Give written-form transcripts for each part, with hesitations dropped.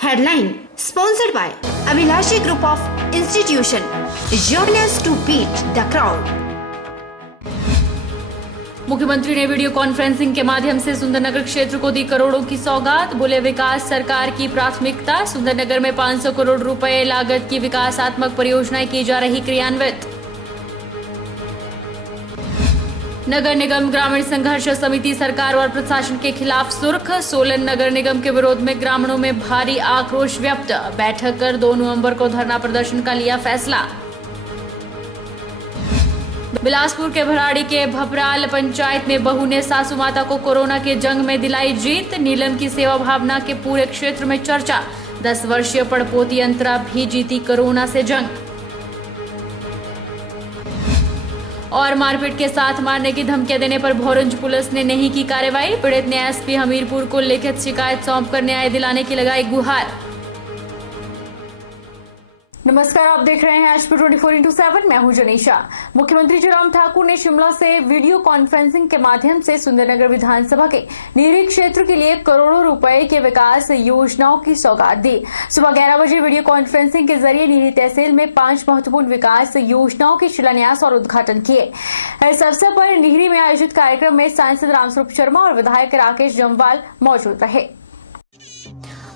Headline sponsored by Abhilashi Group of Institution. Join us to beat the crowd. मुख्यमंत्री ने video conferencing के माध्यम से सुंदरनगर क्षेत्र को दी करोड़ों की सौगात। बोले विकास सरकार की प्राथमिकता। सुंदरनगर में 500 करोड़ रुपए लागत की विकासात्मक परियोजनाएं की जा रही क्रियान्वित। नगर निगम ग्रामीण संघर्ष समिति सरकार और प्रशासन के खिलाफ सुर्ख। सोलन नगर निगम के विरोध में ग्रामीणों में भारी आक्रोश व्यक्त। बैठक कर 2 नवंबर को धरना प्रदर्शन का लिया फैसला। बिलासपुर के भराड़ी के भपराल पंचायत में बहू ने सासू माता को कोरोना के जंग में दिलाई जीत। नीलम की सेवा भावना के पूरे क्षेत्र में चर्चा। 10 वर्षीय पड़पोती अंतरा भी जीती कोरोना से जंग। और मारपीट के साथ मारने की धमकियां देने पर भोरंज पुलिस ने नहीं की कार्रवाई। पीड़ित ने एसपी हमीरपुर को लिखित शिकायत सौंपकर न्याय दिलाने की लगाई गुहार। नमस्कार, आप देख रहे हैं एचपी 24x7। मैं हूं जनीशा। मुख्यमंत्री जयराम ठाकुर ने शिमला से वीडियो कॉन्फ्रेंसिंग के माध्यम से सुंदरनगर विधानसभा के निरी क्षेत्र के लिए करोड़ों रुपए के विकास योजनाओं की सौगात दी। सुबह 11 बजे वीडियो कॉन्फ्रेंसिंग के जरिए निरी तहसील में 5 महत्वपूर्ण विकास योजनाओं के शिलान्यास और उद्घाटन किए। इस अवसर पर निरी में आयोजित कार्यक्रम में सांसद रामस्वरूप शर्मा और विधायक राकेश जम्वाल मौजूद रहे।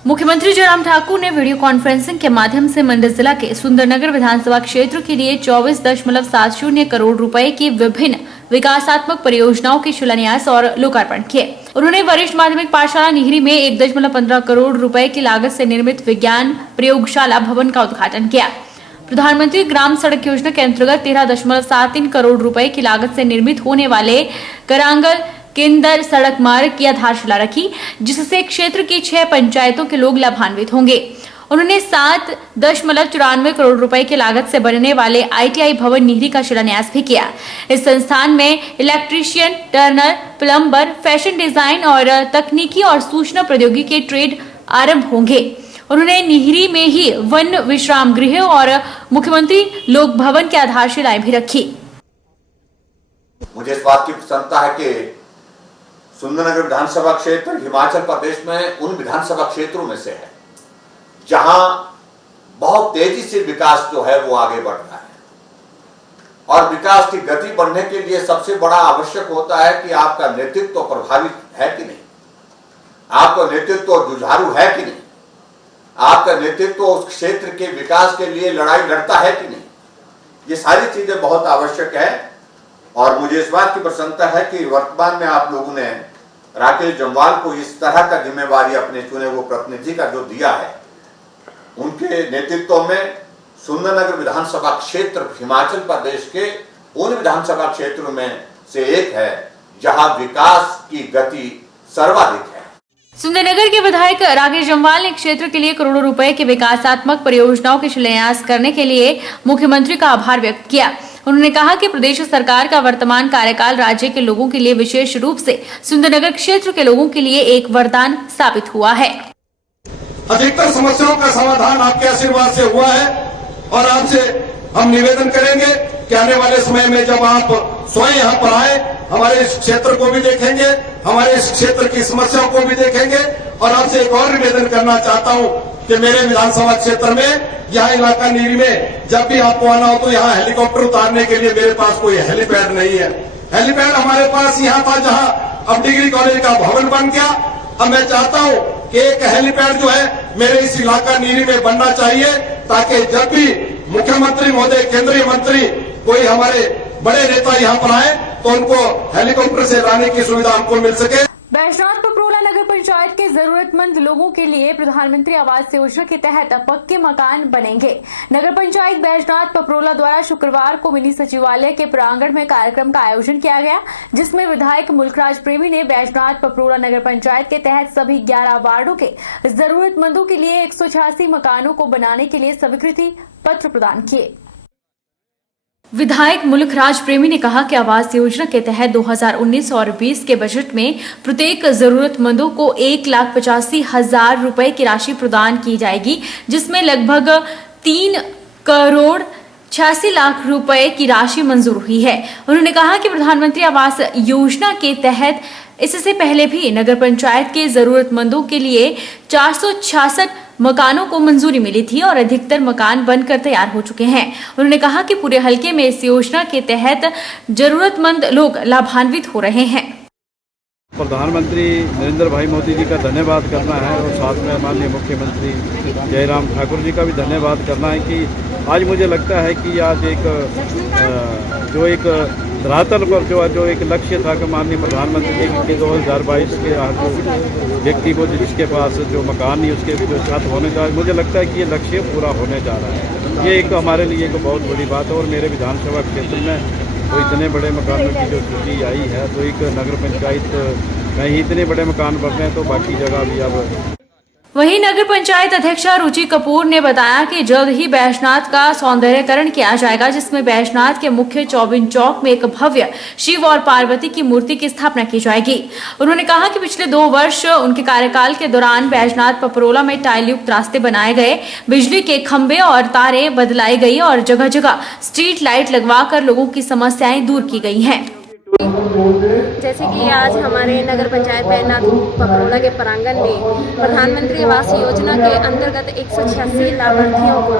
मुख्यमंत्री जयराम ठाकुर ने वीडियो कॉन्फ्रेंसिंग के माध्यम से मंडी जिला के सुंदरनगर विधानसभा क्षेत्र के लिए 24.70 करोड़ रुपए की विभिन्न विकासात्मक परियोजनाओं के शिलान्यास और लोकार्पण किए। उन्होंने वरिष्ठ माध्यमिक पाठशाला निहरी में 1.15 करोड़ रुपए की लागत से निर्मित विज्ञान प्रयोगशाला भवन का उद्घाटन किया। प्रधानमंत्री ग्राम सड़क योजना के अंतर्गत 13.73 करोड़ रुपए की लागत से निर्मित होने वाले करांगल केंद्र सड़क मार्ग की आधारशिला रखी, जिससे क्षेत्र की 6 पंचायतों के लोग लाभान्वित होंगे। उन्होंने 7.94 करोड़ रुपए की लागत से बनने वाले आईटीआई भवन निहरी का शिलान्यास भी किया। इस संस्थान में electrician, Turner, plumber, fashion design और तकनीकी और सूचना प्रौद्योगिकी के ट्रेड आरंभ होंगे। उन्होंने निहरी में ही वन विश्राम गृह और मुख्यमंत्री लोक भवन की आधारशिलाएं भी रखी। मुझे इस बात की प्रसन्नता है कि सुंदरनगर विधानसभा क्षेत्र हिमाचल प्रदेश में उन विधानसभा क्षेत्रों में से है जहां बहुत तेजी से विकास जो है वो आगे बढ़ रहा है। और विकास की गति बढ़ने के लिए सबसे बड़ा आवश्यक होता है कि आपका नेतृत्व प्रभावित है कि नहीं, आपका नेतृत्व जुझारू है कि नहीं, आपका नेतृत्व उस क्षेत्र के विकास के लिए लड़ाई लड़ता है कि नहीं। ये सारी चीजें बहुत आवश्यक है। और मुझे इस बात की प्रसन्नता है कि वर्तमान में आप लोगों ने राकेश जम्वाल को इस तरह का जिम्मेवारी अपने चुने हुए प्रतिनिधि का जो दिया है, उनके नेतृत्व में सुंदरनगर विधानसभा क्षेत्र हिमाचल प्रदेश के उन विधानसभा क्षेत्रों में से एक है जहां विकास की गति सर्वाधिक है। सुंदरनगर के विधायक राकेश जम्वाल ने क्षेत्र के लिए करोड़ों रुपए की विकासात्मक परियोजनाओं के शिलान्यास करने के लिए मुख्यमंत्री का आभार व्यक्त किया। उन्होंने कहा कि प्रदेश सरकार का वर्तमान कार्यकाल राज्य के लोगों के लिए, विशेष रूप से सुंदरनगर क्षेत्र के लोगों के लिए एक वरदान साबित हुआ है। अधिकतर समस्याओं का समाधान आपके आशीर्वाद से हुआ है और आपसे हम निवेदन करेंगे कि आने वाले समय में जब आप स्वयं यहाँ पर आए, हमारे इस क्षेत्र को भी देखेंगे, हमारे इस क्षेत्र की समस्याओं को भी देखेंगे। और आपसे एक और निवेदन करना चाहता हूँ कि मेरे विधानसभा क्षेत्र में, यहाँ इलाका निरी में जब भी आपको आना हो तो यहाँ हेलीकॉप्टर उतारने के लिए मेरे पास कोई हेलीपैड नहीं है। हेलीपैड हमारे पास यहाँ था जहाँ अब डिग्री कॉलेज का भवन बन गया। अब मैं चाहता हूँ कि एक हेलीपैड जो है मेरे इस इलाका निरी में बनना चाहिए, ताकि जब भी मुख्यमंत्री महोदय, केंद्रीय मंत्री, कोई हमारे बड़े नेता यहाँ पर आए तो उनको हेलीकॉप्टर से लाने की सुविधा हमको मिल सके। बैजनाथ पपरोला नगर पंचायत के जरूरतमंद लोगों के लिए प्रधानमंत्री आवास योजना के तहत पक्के मकान बनेंगे। नगर पंचायत बैजनाथ पपरोला द्वारा शुक्रवार को मिनी सचिवालय के प्रांगण में कार्यक्रम का आयोजन किया गया, जिसमें विधायक मुल्कराज प्रेमी ने बैजनाथ पपरोला नगर पंचायत के तहत सभी 11 वार्डों के जरूरतमंदों के लिए 186 मकानों को बनाने के लिए स्वीकृति पत्र प्रदान किए। विधायक मुल्कराज प्रेमी ने कहा कि आवास योजना के तहत 2019 और 20 के बजट में प्रत्येक जरूरतमंदों को 1,85,000 रुपए की राशि प्रदान की जाएगी, जिसमें लगभग 3 करोड़ 86 लाख रुपए की राशि मंजूर हुई है। उन्होंने कहा कि प्रधानमंत्री आवास योजना के तहत इससे पहले भी नगर पंचायत के जरूरतमंदों के लिए 466 मकानों को मंजूरी मिली थी और अधिकतर मकान बनकर तैयार हो चुके हैं। उन्होंने कहा कि पूरे हलके में इस योजना के तहत जरूरतमंद लोग लाभान्वित हो रहे हैं। प्रधानमंत्री नरेंद्र भाई मोदी जी का धन्यवाद करना है और साथ में माननीय मुख्यमंत्री जयराम ठाकुर जी का भी धन्यवाद करना है कि आज मुझे लगता है कि आज एक धरातल पर जो एक लक्ष्य था कि माननीय प्रधानमंत्री जी के 2022 के आज व्यक्ति को जिसके पास जो मकान नहीं उसके जो छत होने का, मुझे लगता है कि ये लक्ष्य पूरा होने जा रहा है। ये एक हमारे लिए एक बहुत बड़ी बात है और मेरे विधानसभा क्षेत्र में तो इतने बड़े मकानों की जो स्थिति आई है तो एक नगर पंचायत में ही इतने बड़े मकान बन रहे हैं तो बाकी जगह भी अब। वहीं नगर पंचायत अध्यक्षा रुचि कपूर ने बताया कि जल्द ही बैजनाथ का सौंदर्यकरण किया जाएगा, जिसमें बैजनाथ के मुख्य चौबिन चौक में एक भव्य शिव और पार्वती की मूर्ति की स्थापना की जाएगी। उन्होंने कहा कि पिछले 2 वर्ष उनके कार्यकाल के दौरान बैजनाथ पपरोला में टाइल युक्त रास्ते बनाए गए, बिजली के खंभे और तारें बदलाई गई और जगह जगह स्ट्रीट लाइट लगवाकर लोगों की समस्याएं दूर की गई हैं। जैसे कि आज हमारे नगर पंचायत बैजनाथ पपरोला के प्रांगण में प्रधानमंत्री आवास योजना के अंतर्गत 186 लाभार्थियों को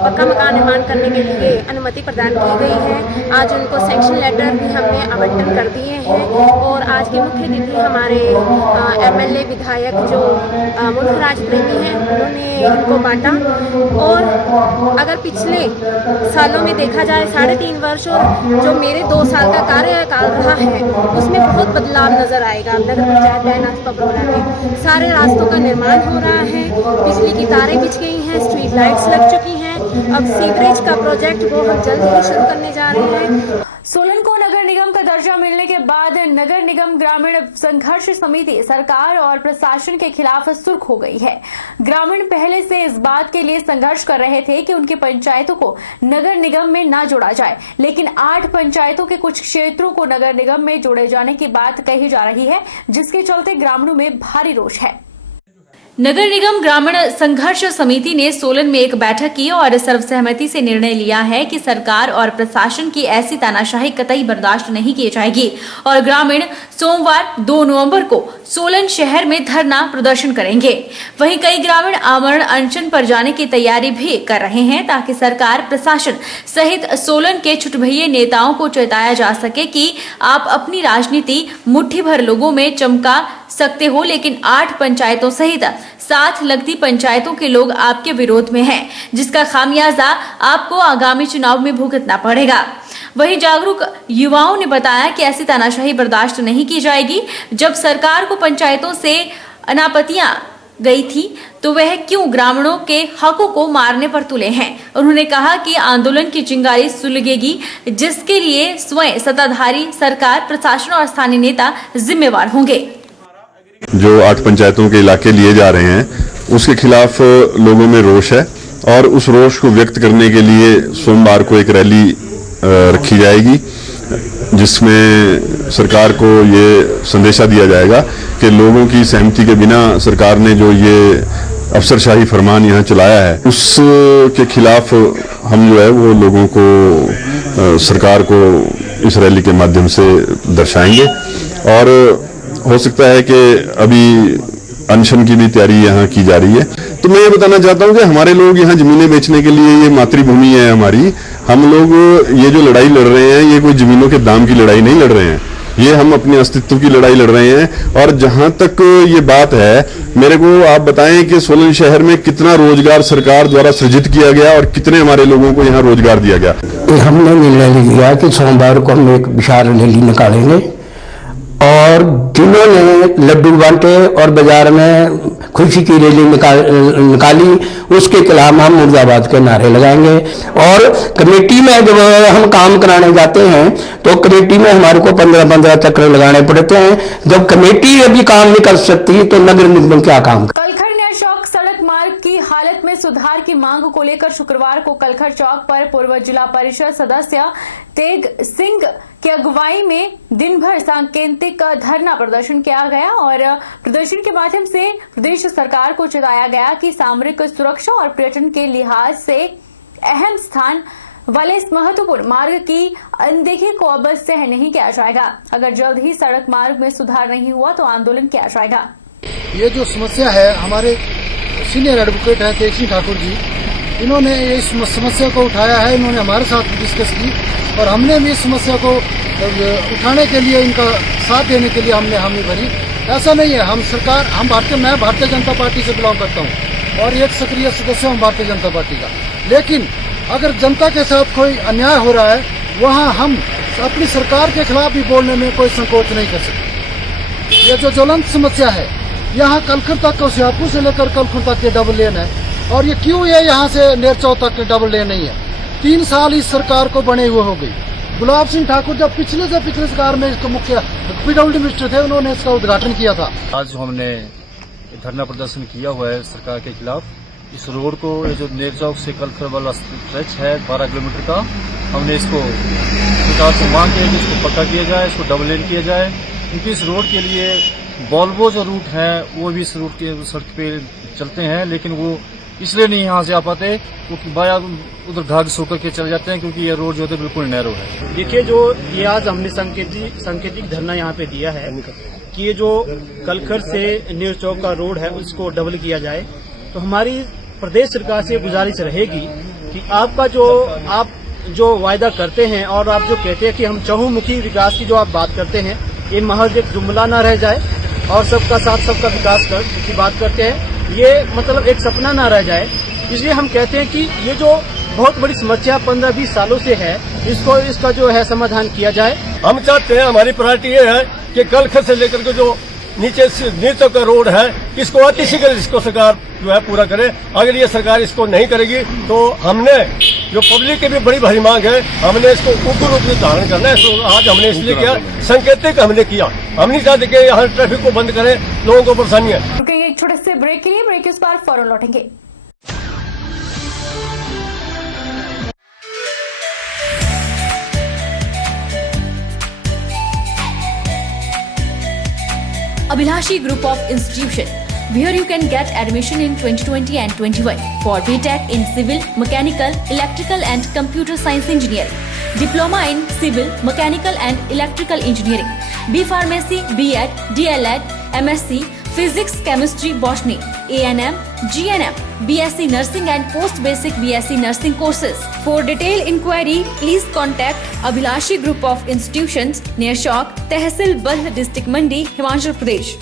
पक्का मकान निर्माण करने के लिए अनुमति प्रदान की गई है। आज उनको सैंक्शन लेटर भी हमने आवंटन कर दिए हैं और आज के मुख्य अतिथि हमारे एमएलए विधायक जो मुल्कराज प्रेमी हैं, उन्होंने इनको बांटा। और अगर पिछले सालों में देखा जाए 3.5 वर्ष और जो मेरे 2 साल का कार्यकाल रहा है उसमें बहुत बदलाव नजर आएगा। नगर पंचायत बैजनाथ पपरोला में सारे रास्तों का निर्माण हो रहा है, बिजली की तारें बिछ गई हैं, स्ट्रीट लाइट्स लग चुकी हैं। अब सीवरेज का प्रोजेक्ट वो हम जल्द ही शुरू करने जा रहे हैं। सोलन को नगर निगम का दर्जा मिलने के बाद नगर निगम ग्रामीण संघर्ष समिति सरकार और प्रशासन के खिलाफ सुर्ख हो गई है। ग्रामीण पहले से इस बात के लिए संघर्ष कर रहे थे कि उनकी पंचायतों को नगर निगम में न जोड़ा जाए, लेकिन 8 पंचायतों के कुछ क्षेत्रों को नगर निगम में जोड़े जाने की बात कही जा रही है, जिसके चलते ग्रामीणों में भारी रोष है। नगर निगम ग्रामीण संघर्ष समिति ने सोलन में एक बैठक की और सर्वसहमति से निर्णय लिया है कि सरकार और प्रशासन की ऐसी तानाशाही कतई बर्दाश्त नहीं की जाएगी और ग्रामीण सोमवार 2 नवंबर को सोलन शहर में धरना प्रदर्शन करेंगे। वहीं कई ग्रामीण आमरण अनशन पर जाने की तैयारी भी कर रहे हैं ताकि सरकार प्रशासन सहित सोलन के छुटभइये नेताओं को चेताया जा सके कि आप अपनी राजनीति मुट्ठी भर लोगों में चमका सकते हो, लेकिन 8 पंचायतों सहित 7 लगती पंचायतों के लोग आपके विरोध में हैं, जिसका खामियाजा आपको आगामी चुनाव में भुगतना पड़ेगा। वहीं जागरूक युवाओं ने बताया कि ऐसी तानाशाही बर्दाश्त नहीं की जाएगी। जब सरकार को पंचायतों से अनापत्तियां गई थी तो वह क्यों ग्रामीणों के हकों को मारने पर तुले हैं। उन्होंने कहा कि आंदोलन की चिंगारी सुलगेगी, जिसके लिए स्वयं सत्ताधारी सरकार, प्रशासन और स्थानीय नेता जिम्मेवार होंगे। जो 8 पंचायतों के इलाके लिए जा रहे हैं उसके खिलाफ लोगों में रोष है और उस रोष को व्यक्त करने के लिए सोमवार को एक रैली रखी जाएगी, जिसमें सरकार को ये संदेशा दिया जाएगा कि लोगों की सहमति के बिना सरकार ने जो ये अफसरशाही फरमान यहाँ चलाया है उसके खिलाफ हम जो है वो लोगों को, सरकार को इस रैली के माध्यम से दर्शाएंगे। और हो सकता है कि अभी अनशन की भी तैयारी यहाँ की जा रही है। तो मैं ये बताना चाहता हूँ कि हमारे लोग यहाँ जमीनें बेचने के लिए, ये मातृभूमि है हमारी, हम लोग ये जो लड़ाई लड़ रहे हैं ये कोई जमीनों के दाम की लड़ाई नहीं लड़ रहे हैं, ये हम अपने अस्तित्व की लड़ाई लड़ रहे हैं। और जहां तक ये बात है, मेरे को आप बताएं कि सोलन शहर में कितना रोजगार सरकार द्वारा सृजित किया गया और कितने हमारे लोगों को यहाँ रोजगार दिया गया। हमने निर्णय लिया कि सोमवार को हम एक विशाल रैली निकालेंगे और जिन्होंने लड्डू बांटे और बाजार में खुशी की रैली निकाली उसके खिलाफ हम मुर्दाबाद के नारे लगाएंगे। और कमेटी में जब हम काम कराने जाते हैं तो कमेटी में हमारे को 15-15 चक्कर लगाने पड़ते हैं। जब कमेटी अभी काम नहीं कर सकती तो नगर निगम क्या काम। कलखर ने अशोक सड़क मार्ग की हालत में सुधार की मांग को लेकर शुक्रवार को कलखर चौक पर पूर्व जिला परिषद सदस्य तेग सिंह की अगुवाई में दिन भर सांकेतिक धरना प्रदर्शन किया गया और प्रदर्शन के माध्यम से प्रदेश सरकार को चेताया गया कि सामरिक सुरक्षा और पर्यटन के लिहाज से अहम स्थान वाले इस महत्वपूर्ण मार्ग की अनदेखी को अब सहन नहीं किया जाएगा। अगर जल्द ही सड़क मार्ग में सुधार नहीं हुआ तो आंदोलन किया जाएगा। ये जो समस्या है, हमारे सीनियर एडवोकेट है तेज सिंह ठाकुर जी, इन्होंने इस समस्या को उठाया है। इन्होंने हमारे साथ डिस्कस की और हमने भी इस समस्या को उठाने के लिए, इनका साथ देने के लिए हमने हामी भरी। ऐसा नहीं है, मैं भारतीय जनता पार्टी से बिलोंग करता हूँ और एक सक्रिय सदस्य हूँ भारतीय जनता पार्टी का। लेकिन अगर जनता के साथ कोई अन्याय हो रहा है, वहाँ हम अपनी सरकार के खिलाफ भी बोलने में कोई संकोच नहीं कर सकते। ये जो ज्वलंत समस्या है, यहाँ कलखर तक होशियारपुर से लेकर कलखर तक के डबल लेन है और ये क्यों है यहाँ से नेरचौक तक के डबल लेन नहीं है। 3 साल इस सरकार को बने हुए हो गई। गुलाब सिंह ठाकुर जब पिछले सरकार में इसको मुख्य पीडब्ल्यूडी मिनिस्टर थे, उन्होंने इसका उद्घाटन किया था। आज हमने धरना प्रदर्शन किया हुआ है सरकार के खिलाफ। इस रोड को, ये जो नेरचौक से कलखर वाला स्ट्रेच है 12 किलोमीटर का, हमने इसको सरकार से मांग की है कि इसको पक्का किया जाए, इसको डबल लेन किया जाए, क्योंकि इस रोड के लिए वॉल्वो जो रूट है वो भी इस रूट के सड़क पे चलते हैं, लेकिन वो इसलिए नहीं यहाँ से आ पाते क्योंकि बाया उधर घाघ सो करके चले जाते हैं, क्योंकि ये रोड जो है बिल्कुल नैरो है। देखिए, जो ये आज हमने सांकेतिक धरना यहाँ पे दिया है कि ये जो कलखर से नेरचौक का रोड है उसको डबल किया जाए, तो हमारी प्रदेश सरकार से गुजारिश रहेगी कि आप जो वायदा करते हैं और आप जो कहते हैं कि हम चहुमुखी विकास की जो आप बात करते हैं, ये महज एक जुमला न रह जाए और सबका साथ सबका विकास की बात करते हैं, ये मतलब एक सपना ना रह जाए। इसलिए हम कहते हैं कि ये जो बहुत बड़ी समस्या 15-20 सालों से है, इसका जो है समाधान किया जाए। हम चाहते हैं, हमारी प्रायोरिटी ये है कि कलखर से लेकर के जो नीचे का रोड है, इसको अतिशीघ्र इसको सरकार जो है पूरा करे। अगर ये सरकार इसको नहीं करेगी तो हमने जो पब्लिक की भी बड़ी भारी मांग है, हमने इसको उग्र रूप से धारण करना है। तो आज हमने इसलिए किया, संकेतिक हमने किया। हम नहीं चाहते कि यहाँ ट्रैफिक को बंद करें, लोगों को परेशानी है। रुकेंगे एक छोटे से ब्रेक के लिए, ब्रेक के बाद फौरन लौटेंगे। Abhilashi Group of Institution, where you can get admission in 2020 and 21 for BTech in Civil, Mechanical, Electrical and Computer Science Engineering, Diploma in Civil, Mechanical and Electrical Engineering, B Pharmacy, B.Ed, D.L.Ed, MSc, Physics, Chemistry, Botany, A&M, G&M, BSc Nursing and Post Basic BSc Nursing courses. For detailed inquiry, please contact Abhilashi Group of Institutions, near Shok, Tehsil Bald District Mandi, Himachal Pradesh.